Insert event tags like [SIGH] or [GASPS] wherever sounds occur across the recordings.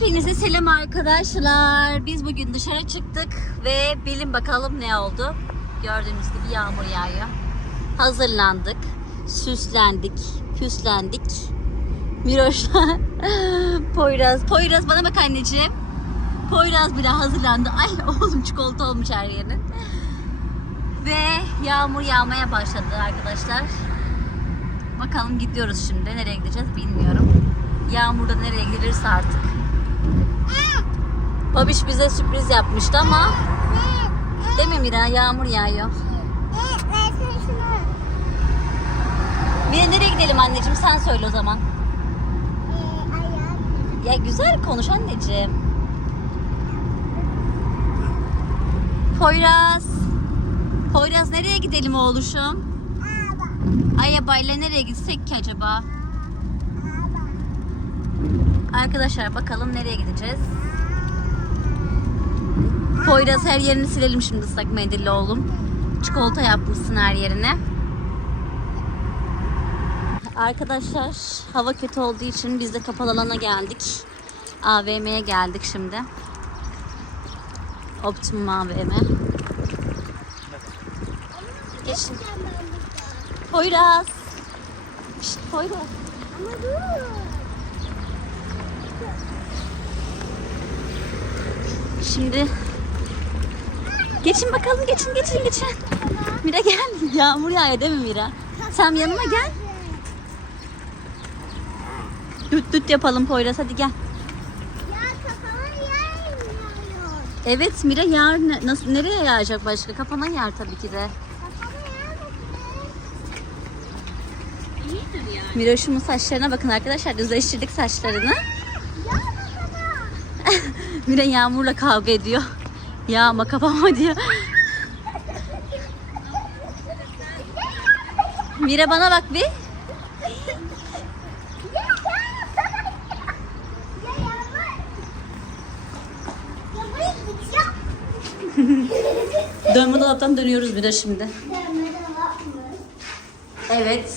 Hepinize selam arkadaşlar. Biz bugün dışarı çıktık ve bilin bakalım ne oldu. Gördüğünüz gibi yağmur yağıyor. Hazırlandık, süslendik, püslendik. Miroş'la [LAUGHS] Poyraz. Poyraz bana bak anneciğim. Poyraz bile hazırlandı. Ay oğlum çikolata olmuş her yerin. Ve yağmur yağmaya başladı arkadaşlar. Bakalım gidiyoruz şimdi. Nereye gideceğiz bilmiyorum. Yağmurda nereye gidilirse artık. Babiş bize sürpriz yapmıştı ama değil mi Mira? Yağmur yağıyor. Mira nereye gidelim anneciğim? Sen söyle o zaman. Ya güzel konuş anneciğim. Poyraz. Poyraz nereye gidelim oğluşum? Ayabayla nereye gitsek ki acaba? Arkadaşlar bakalım nereye gideceğiz? Poyraz her yerini silelim şimdi ıslak mendille oğlum. Çikolata yapmışsın her yerine. Arkadaşlar hava kötü olduğu için biz de kapalı alana geldik. AVM'ye geldik şimdi. Optimum AVM. Geçin. Poyraz. Şşt, Poyraz. Şimdi geçin bakalım geçin geçin geçin. Mira gel. [LAUGHS] Yağmur yağıyor değil mi Mira? Sen yanıma gel. Düt düt yapalım Poyraz hadi gel. Evet Mira yağar nasıl nereye yağacak başka? Kafana yağar tabii ki de. Miroş'umun saçlarına bakın arkadaşlar düzleştirdik saçlarını. Mira Yağmur'la kavga ediyor. Yağma kafama diyor. Mira bana bak bir. [LAUGHS] Dönme dolaptan dönüyoruz bir de şimdi. Evet.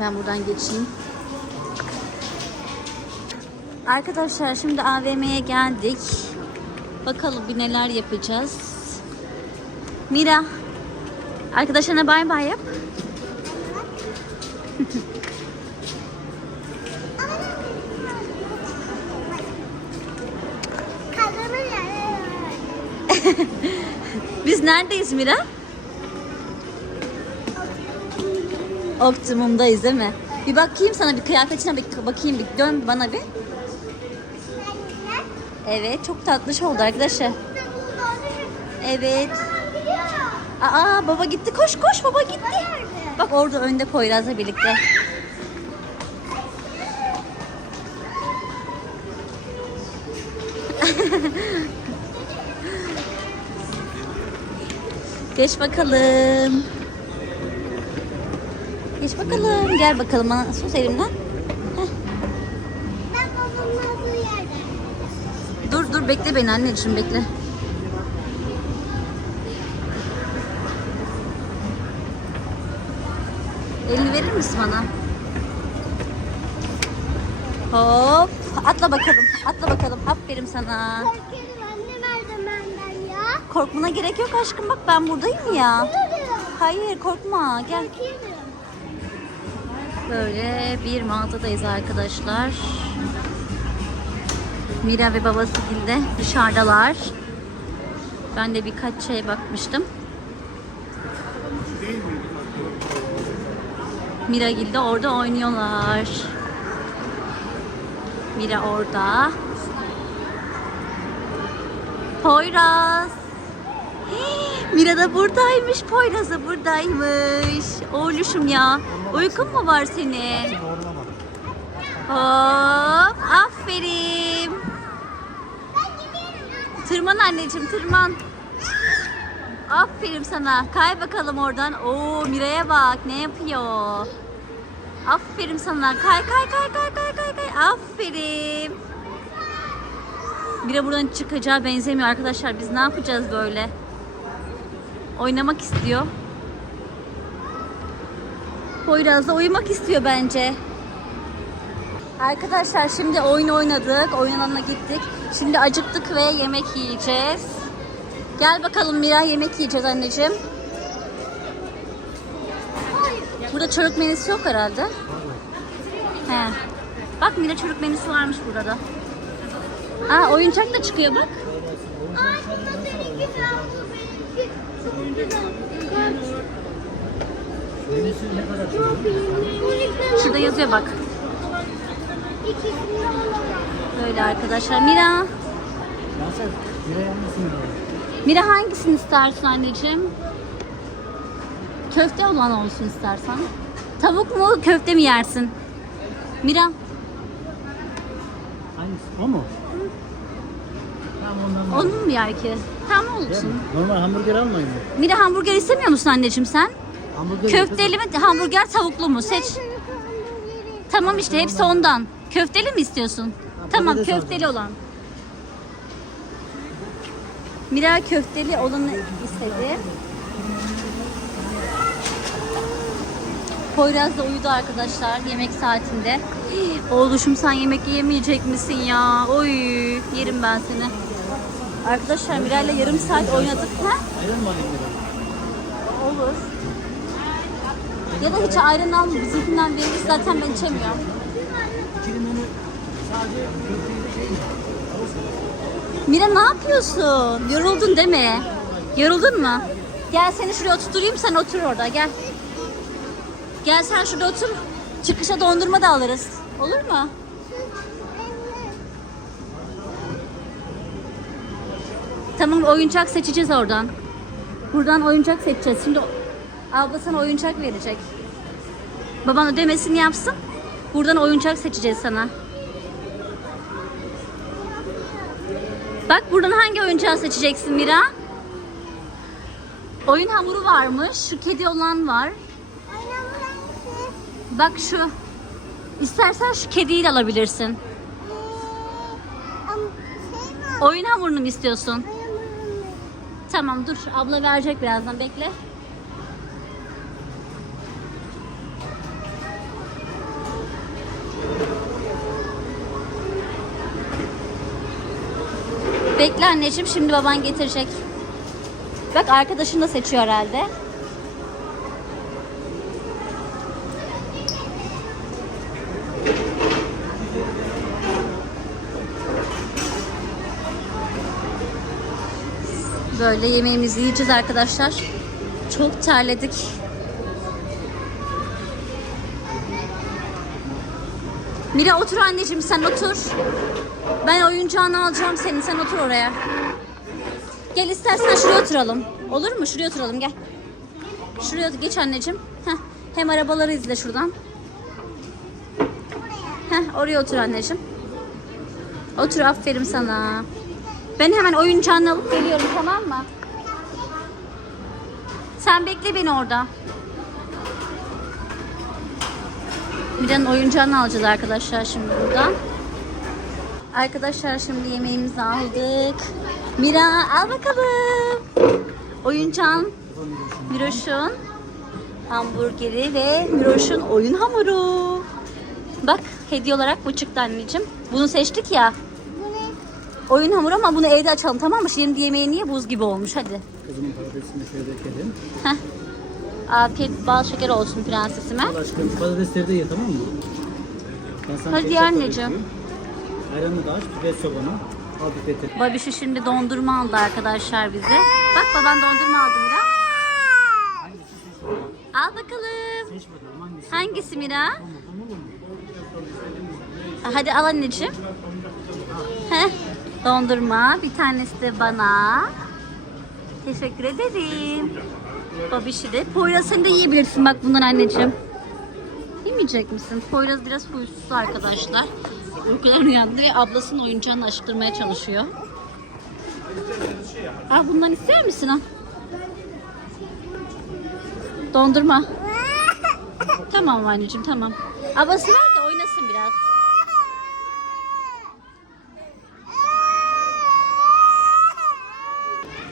Ben buradan geçeyim. Arkadaşlar şimdi AVM'ye geldik. Bakalım bir neler yapacağız. Mira. Arkadaşlarına bay bay yap. [LAUGHS] Biz neredeyiz Mira? Optimum'dayız değil mi? Bir bakayım sana bir kıyafetine bir bakayım bir dön bana bir. Evet çok tatlış oldu arkadaşlar. Evet. Aa baba gitti koş koş baba gitti. Bak orada önde Poyraz'la birlikte. [LAUGHS] Geç bakalım. Geç bakalım. Gel bakalım sus elimden. Dur dur bekle beni anneciğim bekle. Elini verir misin bana? Hop. Atla bakalım. Atla bakalım. Aferin sana. Korkmana gerek yok aşkım. Bak ben buradayım ya. Hayır korkma. Gel. Böyle bir mağazadayız arkadaşlar. Mira ve babası de dışarıdalar. Ben de birkaç şey bakmıştım. Mira Gil de orada oynuyorlar. Mira orada. Poyraz. Mira da buradaymış. Poyraz da buradaymış. Oğluşum ya. Uykun mu var senin? Hop. Aferin. Tırman anneciğim tırman. Aferin sana. Kay bakalım oradan. Oo Mira'ya bak ne yapıyor. Aferin sana. Kay kay kay kay kay kay kay. Aferin. Mira buradan çıkacağı benzemiyor arkadaşlar. Biz ne yapacağız böyle? Oynamak istiyor. Poyraz da uyumak istiyor bence. Arkadaşlar şimdi oyun oynadık. Oyun alanına gittik. Şimdi acıktık ve yemek yiyeceğiz. Gel bakalım Mira yemek yiyeceğiz anneciğim. Burada çocuk menüsü yok herhalde. He. Bak Mira çocuk menüsü varmış burada da. Aa oyuncak da çıkıyor bak. Şurada yazıyor bak. Böyle arkadaşlar. Mira. Yanmasın mı? Mira hangisini istersin anneciğim? Köfte olan olsun istersen. Tavuk mu köfte mi yersin? Mira. Hangisi? O mu? Tamam ondan Onun mu yer ki? Tamam olsun. Normal hamburger almayın mı? Mira hamburger istemiyor musun anneciğim sen? Hamburger Köfteli mi hamburger tavuklu mu? Seç. Tamam işte hepsi ondan. Köfteli mi istiyorsun? Tamam patates köfteli olan. Mira köfteli olanı istedi. Poyraz da uyudu arkadaşlar yemek saatinde. [GASPS] Oğluşum sen yemek yemeyecek misin ya? Oy yerim ben seni. Arkadaşlar Miray'la yarım saat oynadık. Ha? Olur. Ya da hiç ayran alma. Bizimkinden veririz. Zaten ben içemiyorum. Mira ne yapıyorsun? Yoruldun değil mi? Yoruldun mu? Gel seni şuraya oturtayım sen otur orada gel. Gel sen şurada otur. Çıkışa dondurma da alırız. Olur mu? Tamam oyuncak seçeceğiz oradan. Buradan oyuncak seçeceğiz. Şimdi abla sana oyuncak verecek. Baban ödemesini yapsın. Buradan oyuncak seçeceğiz sana. Bak buradan hangi oyuncağı seçeceksin Mira? Oyun hamuru varmış. Şu kedi olan var. Bak şu. İstersen şu kediyi de alabilirsin. Oyun hamurunu mu istiyorsun? Tamam dur. Abla verecek birazdan. Bekle. Bekle anneciğim. Şimdi baban getirecek. Bak arkadaşın da seçiyor herhalde. Böyle yemeğimizi yiyeceğiz arkadaşlar. Çok terledik. Mira otur anneciğim sen otur. Ben oyuncağını alacağım senin. Sen otur oraya. Gel istersen şuraya oturalım. Olur mu? Şuraya oturalım gel. Şuraya geç anneciğim. Heh. Hem arabaları izle şuradan. Heh, oraya otur anneciğim. Otur aferin sana. Ben hemen oyuncağını alıp geliyorum tamam mı? Sen bekle beni orada. Mira'nın oyuncağını alacağız arkadaşlar şimdi buradan. Arkadaşlar şimdi yemeğimizi aldık. Mira al bakalım. Oyuncağın Miroş'un hamburgeri ve Miroş'un oyun hamuru. Bak hediye olarak bu çıktı anneciğim. Bunu seçtik ya. Oyun hamuru ama bunu evde açalım tamam mı? Şimdi yemeği niye buz gibi olmuş hadi. Kızımın patatesini şöyle ekelim. Heh. Afiyet bal şeker olsun prensesime. Al aşkım patatesleri de ye tamam mı? Ben sana Hadi ketçap da anneciğim. yapıyorum. Ayranı da aç, pipet sobanı. Al pipeti. Babişi şimdi dondurma aldı arkadaşlar bize. Bak baban dondurma aldı Mira. Al bakalım. Hangisi? Mira? Hadi al anneciğim. Heh, dondurma. Bir tanesi de bana. Teşekkür ederim. Babişi de. Poyraz sen de yiyebilirsin bak bundan anneciğim. Yemeyecek misin? Poyraz biraz huysuz arkadaşlar. Uykudan uyandı ve ablasının oyuncağını açtırmaya çalışıyor. Al bundan ister misin? Al. Dondurma. Tamam anneciğim tamam. Ablası ver de oynasın biraz.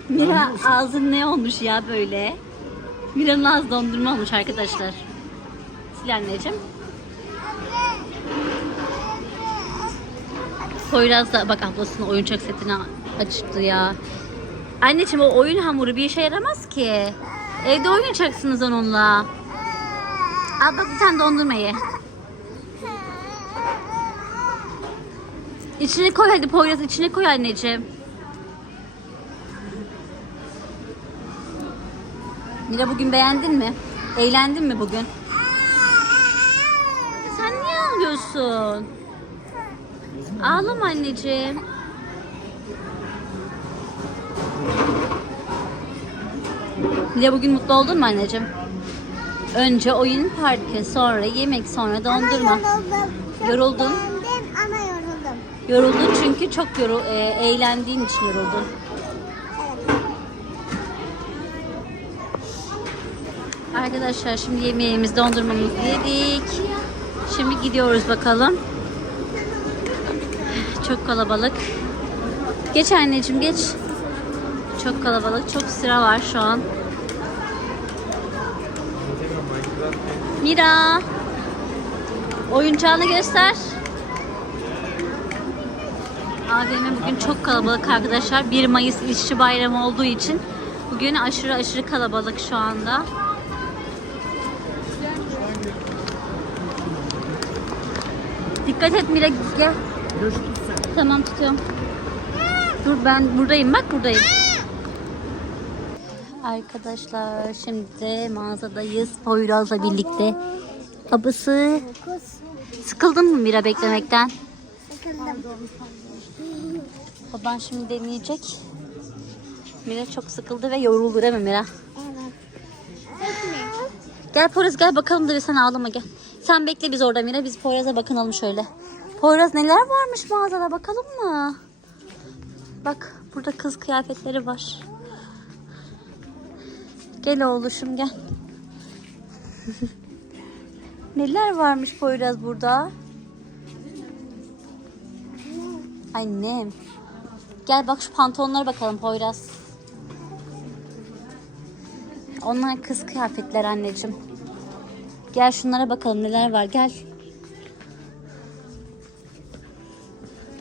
Mira ağzın ne olmuş ya böyle? Mira'nın ağzı dondurma olmuş arkadaşlar. Sil anneciğim. Poyraz da bak ablasının oyuncak setini açtı ya. Anneciğim o oyun hamuru bir işe yaramaz ki. Evde oynayacaksınız onunla. Al bak bir tane dondurma. İçine koy hadi Poyraz içine koy anneciğim. Mira bugün beğendin mi? Eğlendin mi bugün? Sen niye ağlıyorsun? Ağlama anneciğim. Mira bugün mutlu oldun mu anneciğim? Önce oyun parkı, sonra yemek, sonra dondurma. Yoruldum. Çok Yoruldun. beğendim ama yoruldum. Yoruldun çünkü çok yoru, e, eğlendiğin için yoruldun. Arkadaşlar şimdi yemeğimiz, dondurmamızı yedik. Şimdi gidiyoruz bakalım. Çok kalabalık. Geç anneciğim geç. Çok kalabalık, çok sıra var şu an. Mira. Oyuncağını göster. AVM bugün çok kalabalık arkadaşlar. 1 Mayıs İşçi Bayramı olduğu için bugün aşırı aşırı kalabalık şu anda. Dikkat et Mira gel. Tamam tutuyorum. Dur ben buradayım bak buradayım. Arkadaşlar şimdi de mağazadayız Poyraz'la birlikte. Kus. sıkıldın mı Mira beklemekten? Sıkıldım. Baban şimdi deneyecek. Mira çok sıkıldı ve yoruldu değil mi Mira? Evet. Gel Poyraz gel bakalım da bir sen ağlama gel. Sen bekle biz orada Mira biz Poyraz'a bakınalım şöyle. Poyraz neler varmış mağazada bakalım mı? Bak burada kız kıyafetleri var. Gel oğluşum gel. [LAUGHS] neler varmış Poyraz burada? Annem. Gel bak şu pantolonlara bakalım Poyraz. Onlar kız kıyafetler anneciğim. Gel şunlara bakalım neler var gel.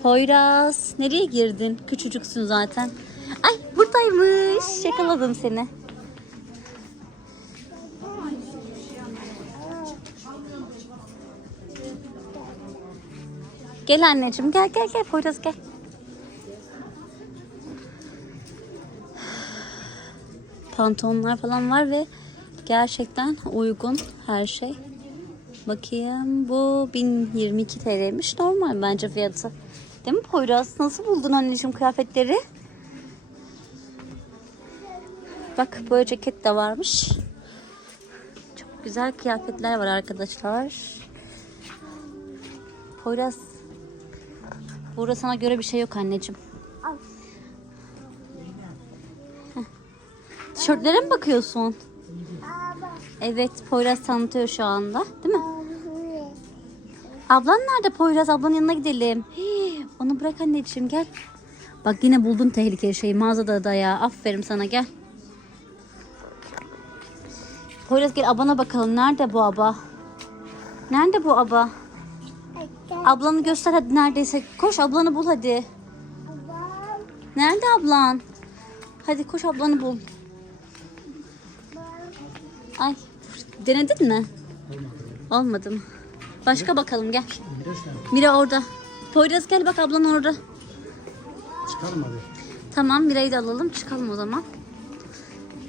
Poyraz nereye girdin? Küçücüksün zaten. Ay buradaymış. Yakaladım seni. Gel anneciğim gel gel gel Poyraz gel. Pantolonlar falan var ve gerçekten uygun her şey. Bakayım bu 1022 TL'ymiş. Normal bence fiyatı. Değil mi Poyraz? Nasıl buldun anneciğim kıyafetleri? Bak böyle ceket de varmış. Çok güzel kıyafetler var arkadaşlar. Poyraz. Burada sana göre bir şey yok anneciğim. Tişörtlere mi bakıyorsun? Evet Poyraz tanıtıyor şu anda. Değil mi? Ablan nerede Poyraz? Ablanın yanına gidelim. Hii, onu bırak anneciğim gel. Bak yine buldun tehlikeli şeyi mağazada da ya. Aferin sana gel. Poyraz gel abana bakalım. Nerede bu aba? Nerede bu aba? Ablanı göster hadi neredeyse. Koş ablanı bul hadi. Nerede ablan? Hadi koş ablanı bul. Ay denedin mi? Olmadı? Başka bakalım gel. Mira orada. Poyraz gel bak ablan orada. Çıkalım hadi. Tamam Mira'yı da alalım çıkalım o zaman.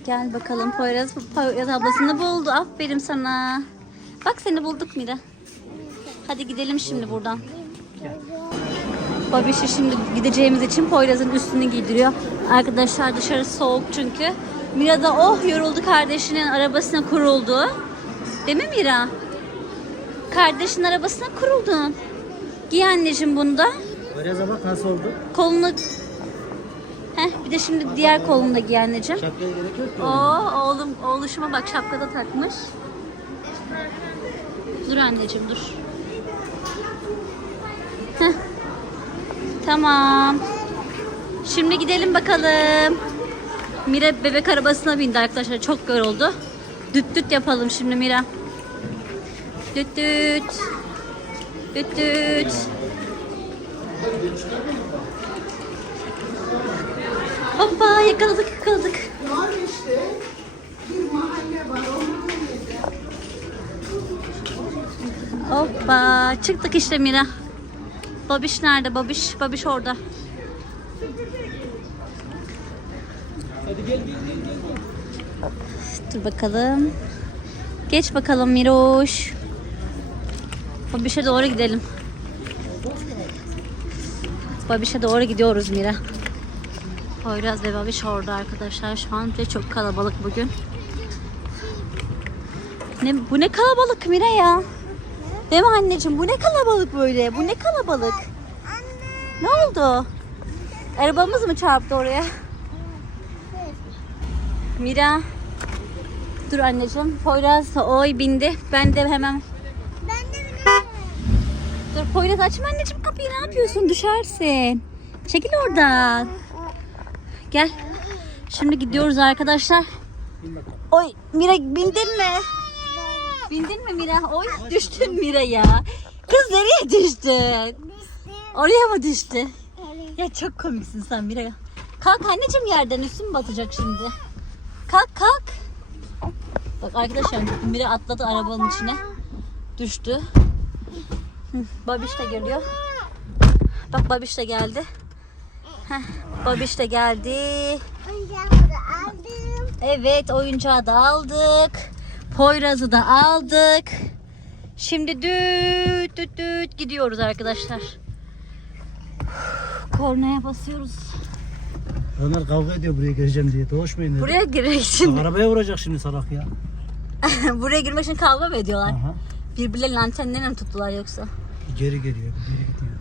Gel bakalım Poyraz. Poyraz ablasını buldu. Aferin sana. Bak seni bulduk Mira. Hadi gidelim şimdi buradan. Babişi şimdi gideceğimiz için Poyraz'ın üstünü giydiriyor. Arkadaşlar dışarı soğuk çünkü. Mira da oh yoruldu kardeşinin arabasına kuruldu. Değil mi Mira? Kardeşin arabasına kuruldun. Giy anneciğim bunu da. Öyle bak nasıl oldu? Kolunu... Heh, bir de şimdi diğer kolunu da giy anneciğim. Şapkaya gerek yok ki. Oo, oğlum, oğluşuma bak şapkada takmış. Dur anneciğim dur. Heh. Tamam. Şimdi gidelim bakalım. Mira bebek arabasına bindi arkadaşlar. Çok yoruldu. Düt düt yapalım şimdi Mira. Düt düt. Düt düt. Hoppa yakaladık yakaladık. Var işte. Bir mahalle var. Hoppa çıktık işte Mira. Babiş nerede? Babiş, babiş orada. Hadi gel gel gel gel. Dur bakalım. Geç bakalım Miroş. Babişe doğru gidelim. Babişe doğru gidiyoruz Mira. Poyraz ve Babiş orada arkadaşlar. Şu an ve çok kalabalık bugün. Ne, bu ne kalabalık Mira ya? Değil mi anneciğim? Bu ne kalabalık böyle? Bu ne kalabalık? Ne oldu? Arabamız mı çarptı oraya? Mira. Dur anneciğim. Poyraz oy bindi. Ben de hemen. Dur Poyraz açma anneciğim kapıyı ne yapıyorsun düşersin. Çekil oradan. Gel. Şimdi gidiyoruz arkadaşlar. Oy Mira bindin mi? Bindin mi Mira? Oy düştün Mira ya. Kız nereye düştün? Oraya mı düştü? Ya çok komiksin sen Mira. Kalk anneciğim yerden üstün batacak şimdi. Kalk kalk. Bak arkadaşlar Mira atladı arabanın içine. Düştü. Babiş de geliyor. Bak Babiş de geldi. Heh, Babiş de geldi. Oyuncağımı da aldım. Evet oyuncağı da aldık. Poyraz'ı da aldık. Şimdi düt düt düt gidiyoruz arkadaşlar. Kornaya basıyoruz. Onlar kavga ediyor buraya gireceğim diye. Doğuşmayın dedi. Buraya girmek için, arabaya vuracak şimdi salak ya. [LAUGHS] buraya girmek için kavga mı ediyorlar? Aha. Birbirlerinin antenlerini mi tuttular yoksa? Geri geliyor. Geri gidiyor.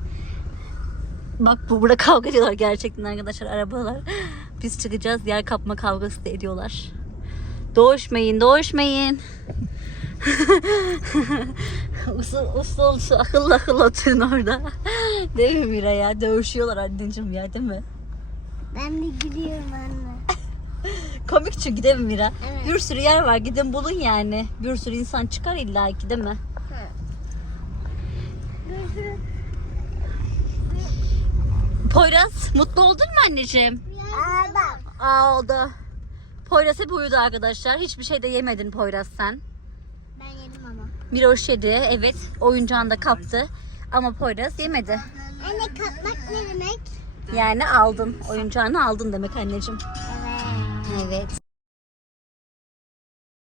Bak bu burada kavga ediyorlar gerçekten arkadaşlar arabalar. Biz çıkacağız yer kapma kavgası da ediyorlar. Doğuşmayın, doğuşmayın. usul [LAUGHS] usul usul akıllı akıllı oturun orada. Değil mi Mira ya? Dövüşüyorlar anneciğim ya değil mi? Ben de gidiyorum anne. [LAUGHS] Komik çünkü değil mi Mira? Evet. Bir sürü yer var gidin bulun yani. Bir sürü insan çıkar illa ki değil mi? Poyraz mutlu oldun mu anneciğim? Aldım. Aa oldu. Poyraz hep uyudu arkadaşlar. Hiçbir şey de yemedin Poyraz sen. Ben yedim ama. Miroş yedi. Evet oyuncağını da kaptı. Ama Poyraz yemedi. Anne katmak ne demek? Yani aldın. Oyuncağını aldın demek anneciğim. Evet. Evet.